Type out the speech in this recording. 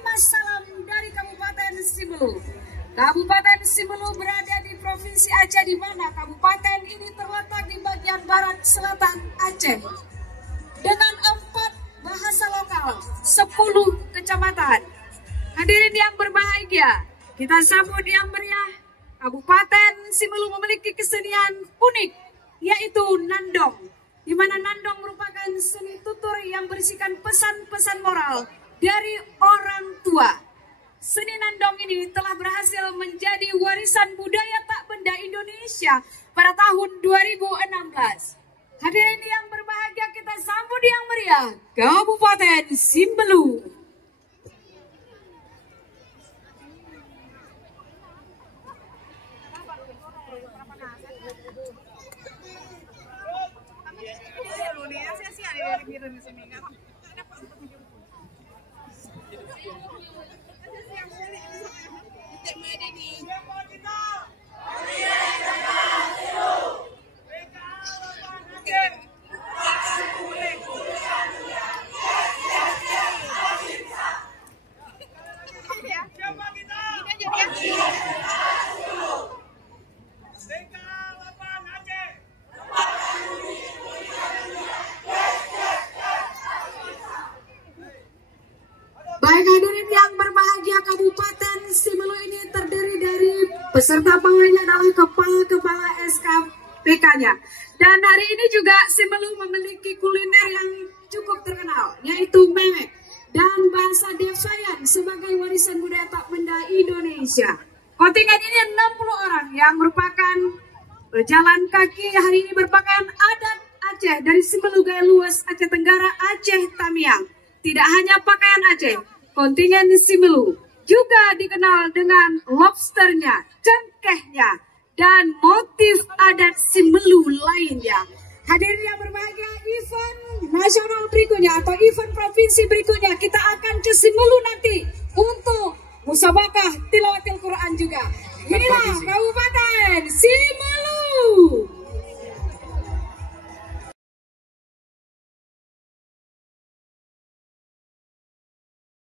terima salam dari Kabupaten Simbelu. Kabupaten Simbelu berada di Provinsi Aceh, di mana kabupaten ini terletak di bagian barat selatan Aceh. Dengan 4 bahasa lokal, 10 kecamatan. Hadirin yang berbahagia, kita sambut yang meriah. Kabupaten Simbelu memiliki kesenian unik, yaitu Nandong, di mana Nandong merupakan seni tutur yang berisikan pesan-pesan moral dari orang tua. Seni Nandong ini telah berhasil menjadi warisan budaya tak benda Indonesia pada tahun 2016. Hadirin yang berbahagia, kita sambut yang meriah Kabupaten Simbelu. Baik hadirin yang berbahagia, Kabupaten Simbelu ini terdiri dari peserta pawainya adalah kepala-kepala SKPK-nya. Dan hari ini juga Simbelu memiliki kuliner yang cukup terkenal, yaitu memek dan bahasa Desayan sebagai warisan budaya tak benda Indonesia. Kontingen ini 60 orang yang merupakan berjalan kaki. Hari ini merupakan adat Aceh dari Simbelu Gaya Luas, Aceh Tenggara, Aceh Tamiang. Tidak hanya pakaian Aceh, kontingen Simbelu juga dikenal dengan lobsternya, cengkehnya, dan motif adat Simbelu lainnya. Hadirin yang berbahagia, event nasional berikutnya atau event provinsi berikutnya kita akan